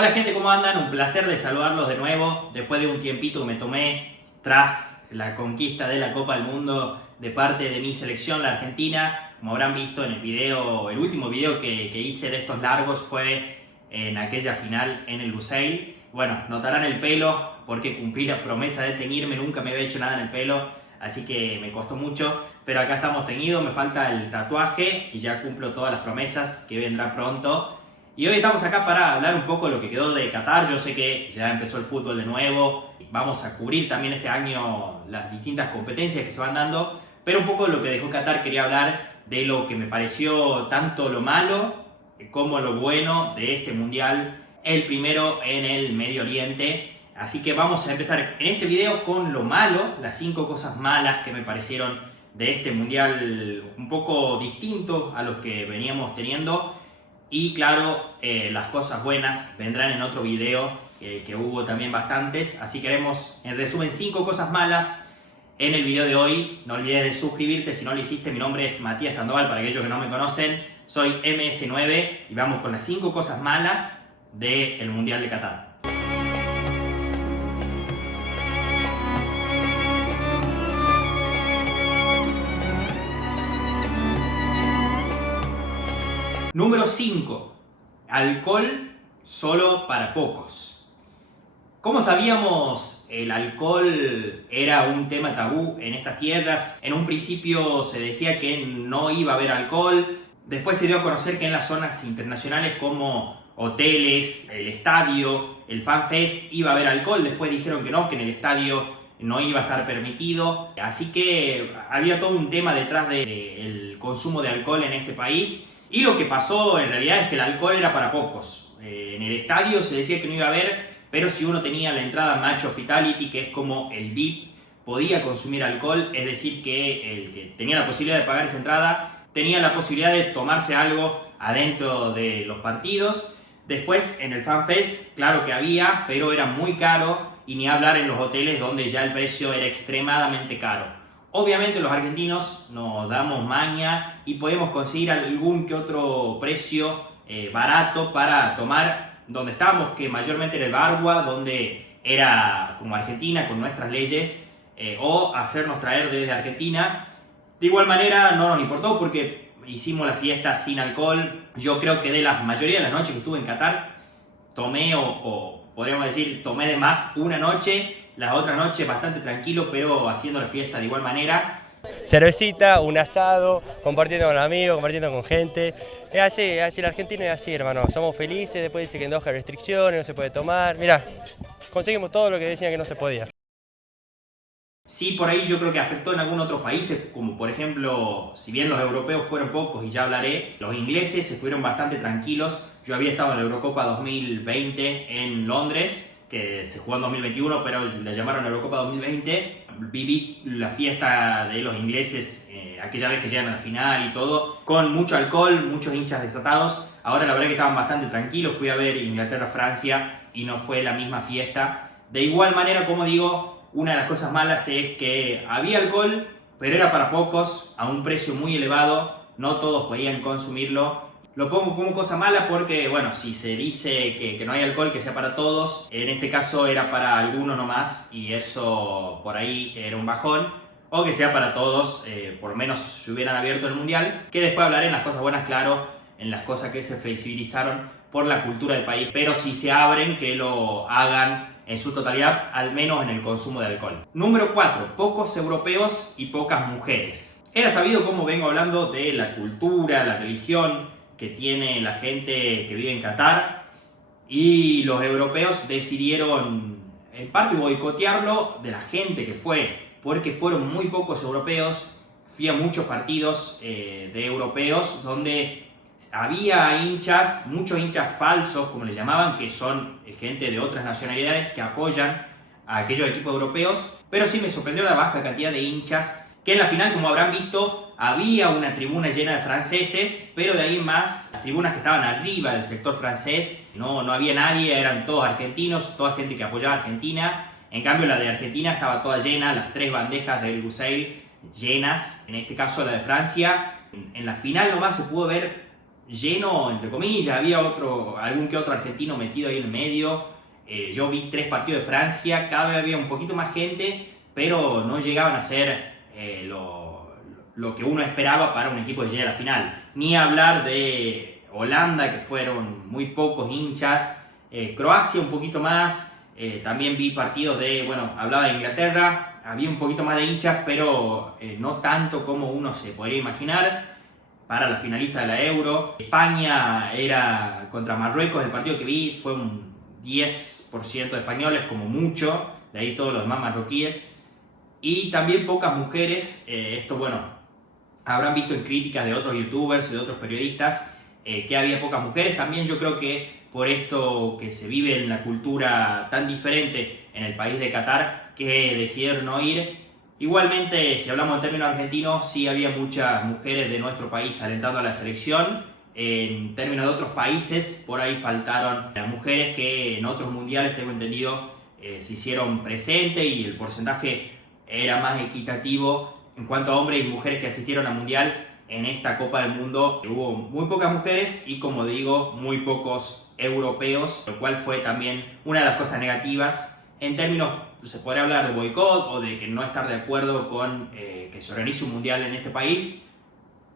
Hola gente, ¿cómo andan? Un placer de saludarlos de nuevo después de un tiempito que me tomé tras la conquista de la Copa del Mundo de parte de mi selección, la Argentina. Como habrán visto en el video, el último video que hice de estos largos fue en aquella final en el Lusail. Bueno, notarán el pelo porque cumplí la promesa de teñirme, nunca me había hecho nada en el pelo, así que me costó mucho, pero acá estamos teñidos, me falta el tatuaje y ya cumplo todas las promesas que vendrá pronto. Y hoy estamos acá para hablar un poco de lo que quedó de Qatar. Yo sé que ya empezó el fútbol de nuevo, vamos a cubrir también este año las distintas competencias que se van dando, pero un poco de lo que dejó Qatar quería hablar de lo que me pareció tanto lo malo como lo bueno de este mundial, el primero en el Medio Oriente. Así que vamos a empezar en este video con lo malo, las 5 cosas malas que me parecieron de este mundial un poco distinto a los que veníamos teniendo. Y claro, las cosas buenas vendrán en otro video, que hubo también bastantes. Así que haremos en resumen 5 cosas malas en el video de hoy. No olvides de suscribirte si no lo hiciste. Mi nombre es Matías Sandoval, para aquellos que no me conocen. Soy MS9 y vamos con las 5 cosas malas del Mundial de Qatar. Número 5. Alcohol solo para pocos. Como sabíamos, el alcohol era un tema tabú en estas tierras. En un principio se decía que no iba a haber alcohol. Después se dio a conocer que en las zonas internacionales como hoteles, el estadio, el FanFest, iba a haber alcohol. Después dijeron que no, que en el estadio no iba a estar permitido. Así que había todo un tema detrás del consumo de alcohol en este país. Y lo que pasó en realidad es que el alcohol era para pocos. En el estadio se decía que no iba a haber, pero si uno tenía la entrada Match Hospitality, que es como el VIP, podía consumir alcohol, es decir que el que tenía la posibilidad de pagar esa entrada tenía la posibilidad de tomarse algo adentro de los partidos. Después en el FanFest, claro que había, pero era muy caro, y ni hablar en los hoteles donde ya el precio era extremadamente caro. Obviamente los argentinos nos damos maña y podemos conseguir algún que otro precio barato para tomar donde estábamos, que mayormente era el Barwa, donde era como Argentina con nuestras leyes, o hacernos traer desde Argentina. De igual manera no nos importó porque hicimos la fiesta sin alcohol. Yo creo que de la mayoría de las noches que estuve en Qatar tomé, o podríamos decir tomé de más una noche. Las otras noches bastante tranquilo, pero haciendo la fiesta de igual manera. Cervecita, un asado, compartiendo con amigos, compartiendo con gente. Es así, la Argentina es así, hermano. Somos felices, después dice que en Doha hay restricciones, no se puede tomar. Mirá, conseguimos todo lo que decían que no se podía. Sí, por ahí yo creo que afectó en algunos otros países, como por ejemplo, si bien los europeos fueron pocos y ya hablaré, los ingleses estuvieron bastante tranquilos. Yo había estado en la Eurocopa 2020 en Londres, que se jugó en 2021, pero la llamaron Eurocopa 2020. Viví la fiesta de los ingleses, aquella vez que llegan a la final y todo, con mucho alcohol, muchos hinchas desatados. Ahora la verdad que estaban bastante tranquilos. Fui a ver Inglaterra-Francia y no fue la misma fiesta. De igual manera, como digo, una de las cosas malas es que había alcohol, pero era para pocos, a un precio muy elevado. No todos podían consumirlo. Lo pongo como cosa mala porque, bueno, si se dice que no hay alcohol, que sea para todos, en este caso era para algunos nomás, y eso por ahí era un bajón. O que sea para todos, por lo menos si hubieran abierto el mundial, que después hablaré en las cosas buenas, claro, en las cosas que se flexibilizaron por la cultura del país. Pero si se abren, que lo hagan en su totalidad, al menos en el consumo de alcohol. Número 4. Pocos europeos y pocas mujeres. Era sabido, como vengo hablando, de la cultura, la religión que tiene la gente que vive en Qatar, y los europeos decidieron en parte boicotearlo de la gente que fue, porque fueron muy pocos europeos. Fui a muchos partidos de europeos donde había hinchas, muchos hinchas falsos, como les llamaban, que son gente de otras nacionalidades que apoyan a aquellos equipos europeos, pero sí me sorprendió la baja cantidad de hinchas, que en la final, como habrán visto, había una tribuna llena de franceses, pero de ahí en más, las tribunas que estaban arriba del sector francés, no había nadie, eran todos argentinos, toda gente que apoyaba a Argentina. En cambio, la de Argentina estaba toda llena, las 3 bandejas del Lusail llenas, en este caso la de Francia. En la final nomás se pudo ver lleno, entre comillas, había algún que otro argentino metido ahí en el medio. Yo vi 3 partidos de Francia, cada vez había un poquito más gente, pero no llegaban a ser lo que uno esperaba para un equipo que llegue a la final. Ni hablar de Holanda, que fueron muy pocos hinchas, Croacia un poquito más, también vi partidos hablaba de Inglaterra, había un poquito más de hinchas, pero no tanto como uno se podría imaginar. Para la finalista de la Euro, España era contra Marruecos, el partido que vi fue un 10% de españoles como mucho, de ahí todos los demás marroquíes, y también pocas mujeres. Habrán visto en críticas de otros youtubers y de otros periodistas que había pocas mujeres. También yo creo que por esto que se vive en la cultura tan diferente en el país de Qatar, que decidieron no ir. Igualmente, si hablamos en términos argentinos, sí había muchas mujeres de nuestro país alentando a la selección. En términos de otros países, por ahí faltaron las mujeres que en otros mundiales, tengo entendido, se hicieron presentes y el porcentaje era más equitativo en cuanto a hombres y mujeres que asistieron al mundial. En esta Copa del Mundo hubo muy pocas mujeres y, como digo, muy pocos europeos, lo cual fue también una de las cosas negativas. En términos, se podría hablar de boicot o de que no estar de acuerdo con que se organice un mundial en este país.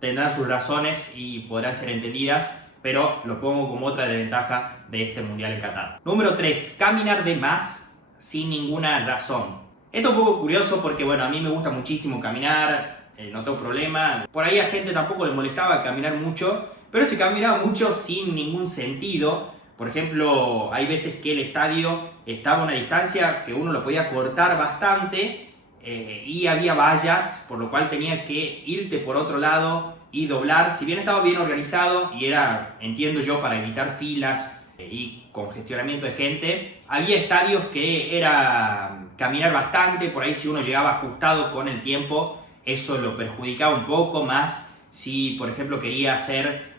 Tendrán sus razones y podrán ser entendidas, pero lo pongo como otra desventaja de este mundial en Qatar. Número 3. Caminar de más sin ninguna razón. Esto es un poco curioso porque, a mí me gusta muchísimo caminar, no tengo problema. Por ahí a gente tampoco le molestaba caminar mucho, pero se caminaba mucho sin ningún sentido. Por ejemplo, hay veces que el estadio estaba a una distancia que uno lo podía cortar bastante y había vallas, por lo cual tenía que irte por otro lado y doblar. Si bien estaba bien organizado y era, entiendo yo, para evitar filas y congestionamiento de gente, había estadios que era caminar bastante. Por ahí, si uno llegaba ajustado con el tiempo, eso lo perjudicaba un poco más. Si, por ejemplo, quería hacer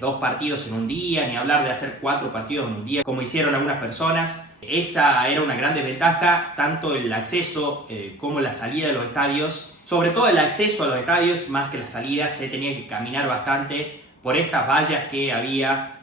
2 partidos en un día, ni hablar de hacer 4 partidos en un día, como hicieron algunas personas. Esa era una gran desventaja, tanto el acceso como la salida de los estadios. Sobre todo el acceso a los estadios, más que la salida, se tenía que caminar bastante por estas vallas que había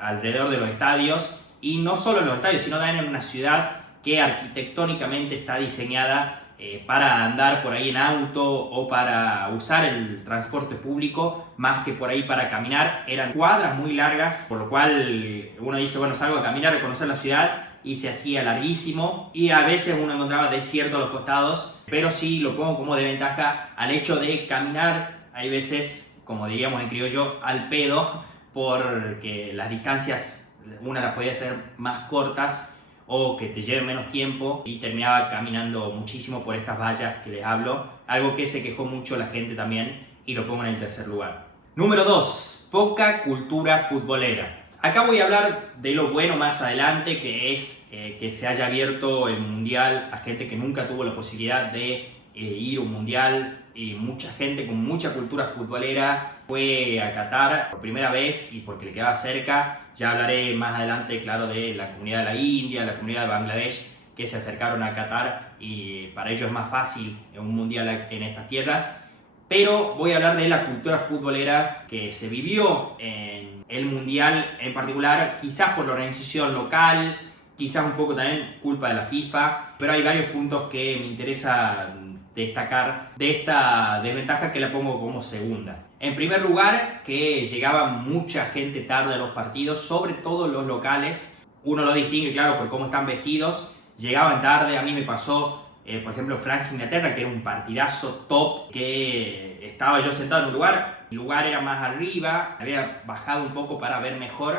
alrededor de los estadios. Y no solo en los estadios, sino también en una ciudad que arquitectónicamente está diseñada para andar por ahí en auto o para usar el transporte público, más que por ahí para caminar. Eran cuadras muy largas, por lo cual uno dice, salgo a caminar, a conocer la ciudad, y se hacía larguísimo, y a veces uno encontraba desierto a los costados, pero sí lo pongo como desventaja al hecho de caminar. Hay veces, como diríamos en criollo, al pedo, porque las distancias una las podía hacer más cortas o que te lleve menos tiempo, y terminaba caminando muchísimo por estas vallas que les hablo, algo que se quejó mucho la gente también, y lo pongo en el tercer lugar. Número 2. Poca cultura futbolera. Acá voy a hablar de lo bueno más adelante, que es que se haya abierto el mundial a gente que nunca tuvo la posibilidad de ir a un mundial, y mucha gente con mucha cultura futbolera fue a Qatar por primera vez y porque le quedaba cerca. Ya hablaré más adelante, claro, de la comunidad de la India, la comunidad de Bangladesh, que se acercaron a Qatar y para ellos es más fácil un mundial en estas tierras. Pero voy a hablar de la cultura futbolera que se vivió en el mundial en particular, quizás por la organización local, quizás un poco también culpa de la FIFA, pero hay varios puntos que me interesa destacar de esta desventaja, que la pongo como segunda. En primer lugar, que llegaba mucha gente tarde a los partidos, sobre todo los locales. Uno lo distingue, claro, por cómo están vestidos. Llegaban tarde. A mí me pasó, por ejemplo, Francia-Inglaterra, que era un partidazo top, que estaba yo sentado en un lugar, el lugar era más arriba, había bajado un poco para ver mejor.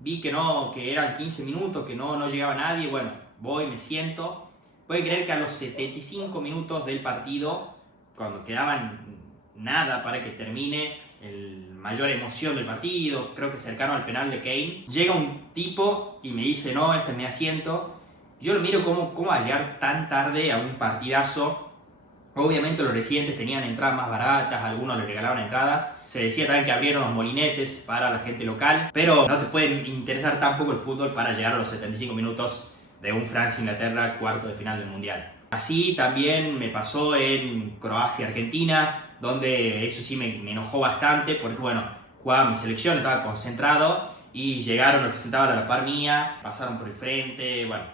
Vi que eran 15 minutos, que no llegaba nadie. Voy, me siento. Pueden creer que a los 75 minutos del partido, cuando quedaban nada para que termine la mayor emoción del partido, creo que cercano al penal de Kane, llega un tipo y me dice, no, este es mi asiento. Yo lo miro cómo va a llegar tan tarde a un partidazo. Obviamente los residentes tenían entradas más baratas, algunos le regalaban entradas. Se decía también que abrieron los molinetes para la gente local, pero no te puede interesar tampoco el fútbol para llegar a los 75 minutos de un Francia-Inglaterra cuarto de final del Mundial. Así también me pasó en Croacia-Argentina, donde eso sí me enojó bastante, porque jugaba mi selección, estaba concentrado y llegaron los que se sentaban a la par mía, pasaron por el frente, bueno,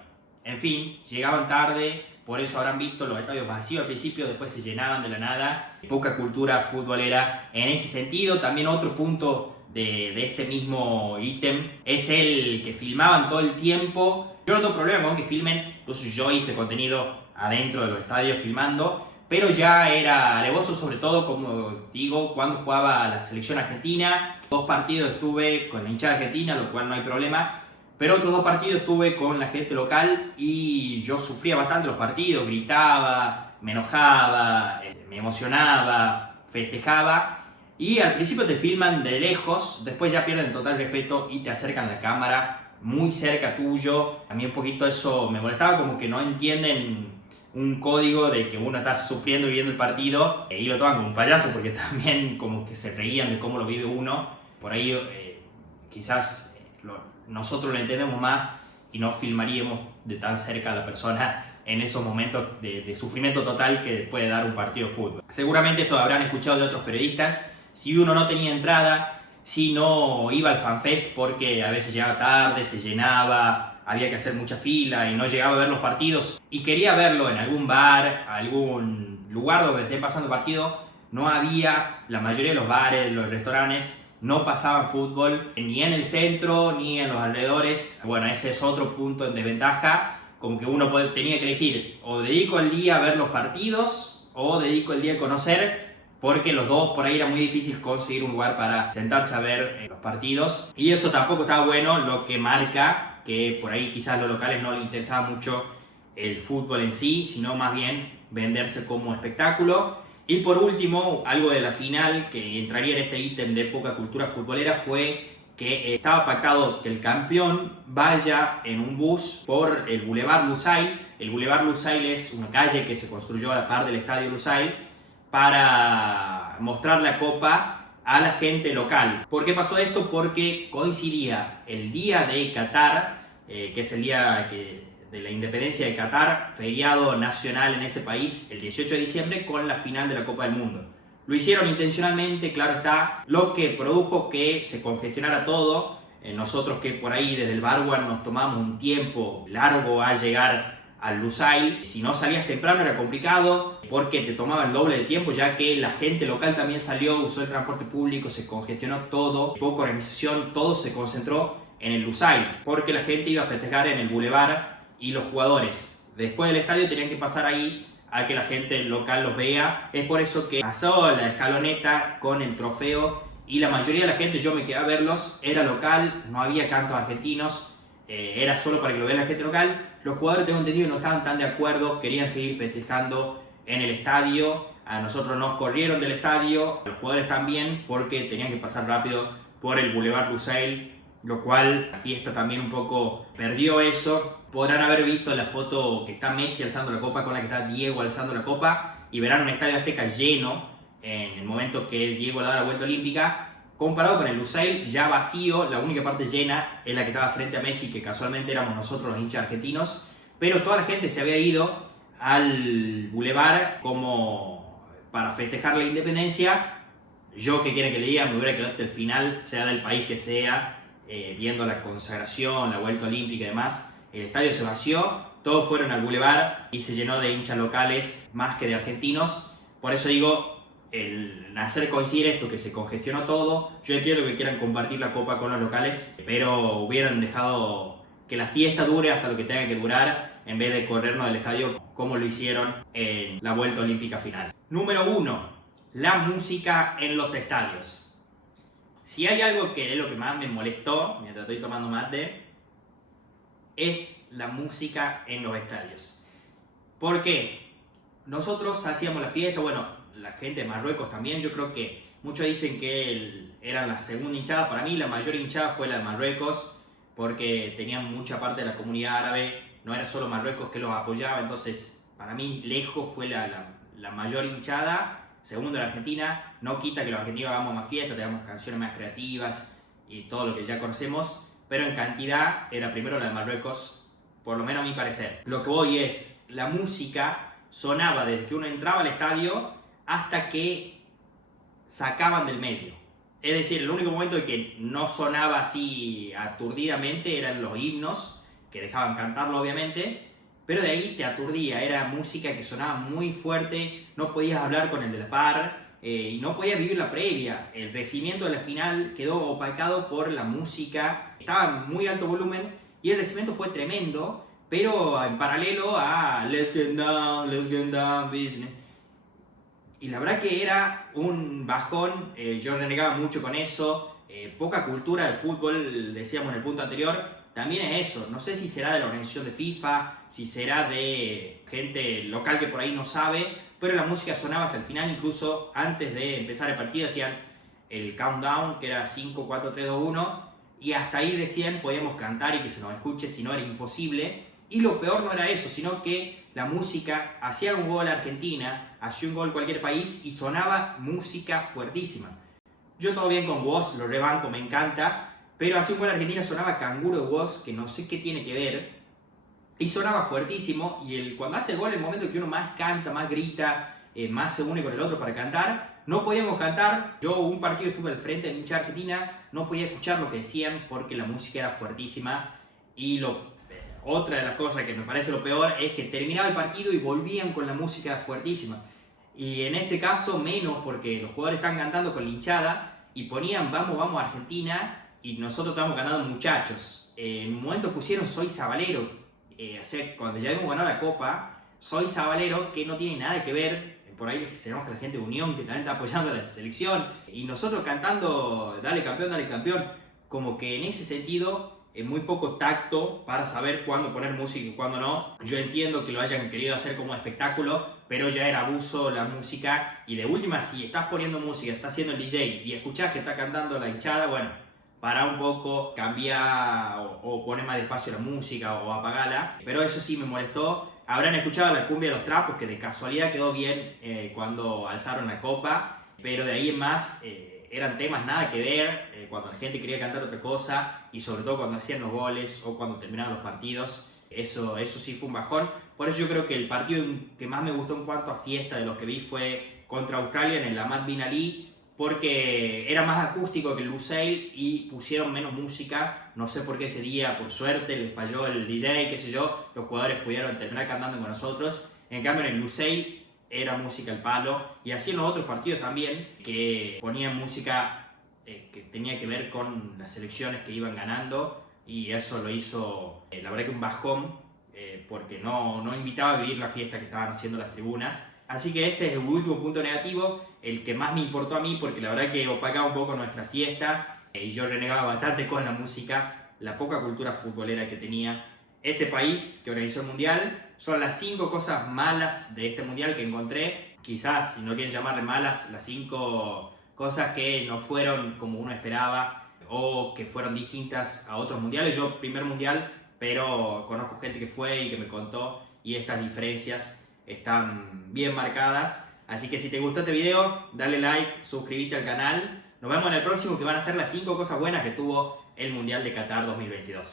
en fin, llegaban tarde. Por eso habrán visto los estadios vacíos al principio, después se llenaban de la nada. Poca cultura futbolera en ese sentido. También otro punto de este mismo ítem es el que filmaban todo el tiempo. Yo no tengo problema con que filmen, incluso yo hice contenido adentro de los estadios filmando, pero ya era alevoso, sobre todo, como digo, cuando jugaba la selección argentina. 2 partidos estuve con la hinchada argentina, lo cual no hay problema. Pero otros 2 partidos estuve con la gente local y yo sufría bastante los partidos, gritaba, me enojaba, me emocionaba, festejaba. Y al principio te filman de lejos, después ya pierden total respeto y te acercan la cámara muy cerca tuyo. A mí un poquito eso me molestaba, como que no entienden un código de que uno está sufriendo y viendo el partido y lo toman como un payaso, porque también como que se reían de cómo lo vive uno. Por ahí quizás nosotros lo entendemos más y no filmaríamos de tan cerca a la persona en esos momentos de sufrimiento total que puede dar un partido de fútbol. Seguramente esto habrán escuchado de otros periodistas. Si uno no tenía entrada, si no iba al FanFest porque a veces llegaba tarde, se llenaba, había que hacer mucha fila y no llegaba a ver los partidos y quería verlo en algún bar, algún lugar donde estén pasando el partido, no había. La mayoría de los bares, los restaurantes no pasaban fútbol ni en el centro ni en los alrededores. Bueno, ese es otro punto en desventaja, como que uno tenía que elegir: o dedico el día a ver los partidos o dedico el día a conocer, porque los dos por ahí era muy difícil conseguir un lugar para sentarse a ver los partidos. Y eso tampoco estaba bueno, lo que marca que por ahí quizás a los locales no les interesaba mucho el fútbol en sí, sino más bien venderse como espectáculo. Y por último, algo de la final que entraría en este ítem de poca cultura futbolera fue que estaba pactado que el campeón vaya en un bus por el Boulevard Lusail. El Boulevard Lusail es una calle que se construyó a la par del Estadio Lusail para mostrar la copa a la gente local. ¿Por qué pasó esto? Porque coincidía el día de Qatar, que es el día de la independencia de Qatar, feriado nacional en ese país, el 18 de diciembre, con la final de la Copa del Mundo. Lo hicieron intencionalmente, claro está, lo que produjo que se congestionara todo. Nosotros que por ahí desde el Barwan nos tomamos un tiempo largo a llegar al Lusail, si no salías temprano era complicado porque te tomaba el doble de tiempo, ya que la gente local también salió, usó el transporte público, se congestionó todo, poca organización, todo se concentró en el Lusail, porque la gente iba a festejar en el Boulevard y los jugadores después del estadio tenían que pasar ahí a que la gente local los vea. Es por eso que pasó la escaloneta con el trofeo y la mayoría de la gente, yo me quedé a verlos, era local, no había cantos argentinos, era solo para que lo vea la gente local. Los jugadores, tengo entendido, no estaban tan de acuerdo, querían seguir festejando en el estadio. A nosotros nos corrieron del estadio, los jugadores también, porque tenían que pasar rápido por el Boulevard Lusail, lo cual la fiesta también un poco perdió eso. Podrán haber visto la foto que está Messi alzando la copa con la que está Diego alzando la copa y verán un estadio Azteca lleno en el momento que Diego le da la vuelta olímpica, comparado con el Lusail ya vacío. La única parte llena es la que estaba frente a Messi, que casualmente éramos nosotros los hinchas argentinos, pero toda la gente se había ido al Boulevard como para festejar la independencia. Yo, que quieren que le diga, me hubiera quedado hasta el final, sea del país que sea, viendo la consagración, la vuelta olímpica y demás. El estadio se vació, todos fueron al Boulevard y se llenó de hinchas locales más que de argentinos. Por eso digo, el hacer coincidir esto, que se congestionó todo. Yo entiendo que quieran compartir la copa con los locales, pero hubieran dejado que la fiesta dure hasta lo que tenga que durar, en vez de corrernos del estadio como lo hicieron en la vuelta olímpica final. Número 1. La música en los estadios. Si hay algo que es lo que más me molestó mientras estoy tomando mate, es la música en los estadios. ¿Por qué? Nosotros hacíamos la fiesta, bueno, la gente de Marruecos también. Yo creo que muchos dicen que eran la segunda hinchada. Para mí la mayor hinchada fue la de Marruecos, porque tenían mucha parte de la comunidad árabe, no era solo Marruecos que los apoyaba. Entonces para mí lejos fue la mayor hinchada. Segundo la Argentina. No quita que los argentinos hagamos más fiestas, tengamos canciones más creativas y todo lo que ya conocemos, pero en cantidad era primero la de Marruecos, por lo menos a mi parecer. Lo que voy es, la música sonaba desde que uno entraba al estadio hasta que sacaban del medio. Es decir, el único momento en que no sonaba así aturdidamente eran los himnos, que dejaban cantarlo obviamente, pero de ahí te aturdía, era música que sonaba muy fuerte, no podías hablar con el del par y no podías vivir la previa. El recibimiento de la final quedó opacado por la música, estaba en muy alto volumen y el recibimiento fue tremendo, pero en paralelo a Let's Get Down, Business. Y la verdad que era un bajón, yo renegaba mucho con eso, poca cultura del fútbol, decíamos en el punto anterior, también es eso, no sé si será de la organización de FIFA, si será de gente local que por ahí no sabe, pero la música sonaba hasta el final, incluso antes de empezar el partido hacían el countdown, que era 5, 4, 3, 2, 1, y hasta ahí recién podíamos cantar y que se nos escuche, si no era imposible. Y lo peor no era eso, sino que la música, hacía un gol Argentina, hacía un gol cualquier país y sonaba música fuertísima. Yo todo bien con Woz, lo rebanco, me encanta, pero hacía un gol Argentina, sonaba Canguro de Woz, que no sé qué tiene que ver, y sonaba fuertísimo, y cuando hace el gol, el momento que uno más canta, más grita, más se une con el otro para cantar, no podíamos cantar. Yo un partido estuve al frente de hincha Argentina, no podía escuchar lo que decían porque la música era fuertísima, y otra de las cosas que me parece lo peor es que terminaba el partido y volvían con la música fuertísima. Y en este caso menos porque los jugadores están cantando con la hinchada y ponían vamos, vamos Argentina y nosotros estábamos cantando muchachos. En un momento pusieron Soy Sabalero. O sea, cuando ya hemos ganado la Copa, Soy Sabalero, que no tiene nada que ver. Por ahí se enoja la gente de Unión que también está apoyando a la selección. Y nosotros cantando dale campeón, dale campeón. Como que en ese sentido muy poco tacto para saber cuándo poner música y cuándo no. Yo entiendo que lo hayan querido hacer como espectáculo, pero ya era abuso la música. Y de última, si estás poniendo música, estás haciendo el DJ y escuchás que está cantando la hinchada, bueno, para un poco, cambia o pone más despacio la música o apagala. Pero eso sí me molestó. Habrán escuchado la cumbia de los trapos, que de casualidad quedó bien cuando alzaron la copa, pero de ahí en más eran temas nada que ver, cuando la gente quería cantar otra cosa, y sobre todo cuando hacían los goles o cuando terminaban los partidos, eso sí fue un bajón. Por eso yo creo que el partido que más me gustó en cuanto a fiesta de los que vi fue contra Australia en el Ahmad Bin Ali, porque era más acústico que el Lusail y pusieron menos música. No sé por qué ese día, por suerte, les falló el DJ, qué sé yo, los jugadores pudieron terminar cantando con nosotros. En cambio en el Lusail era música al palo, y así en los otros partidos también, que ponían música que tenía que ver con las selecciones que iban ganando, y eso lo hizo, la verdad que un bajón, porque no invitaba a vivir la fiesta que estaban haciendo las tribunas. Así que ese es el último punto negativo, el que más me importó a mí, porque la verdad que opacaba un poco nuestra fiesta, y yo renegaba bastante con la música, la poca cultura futbolera que tenía este país que organizó el Mundial. Son las 5 cosas malas de este Mundial que encontré. Quizás, si no quieren llamarle malas, las 5 cosas que no fueron como uno esperaba o que fueron distintas a otros mundiales. Yo, primer mundial, pero conozco gente que fue y que me contó, y estas diferencias están bien marcadas. Así que si te gustó este video, dale like, suscríbete al canal. Nos vemos en el próximo, que van a ser las 5 cosas buenas que tuvo el Mundial de Qatar 2022.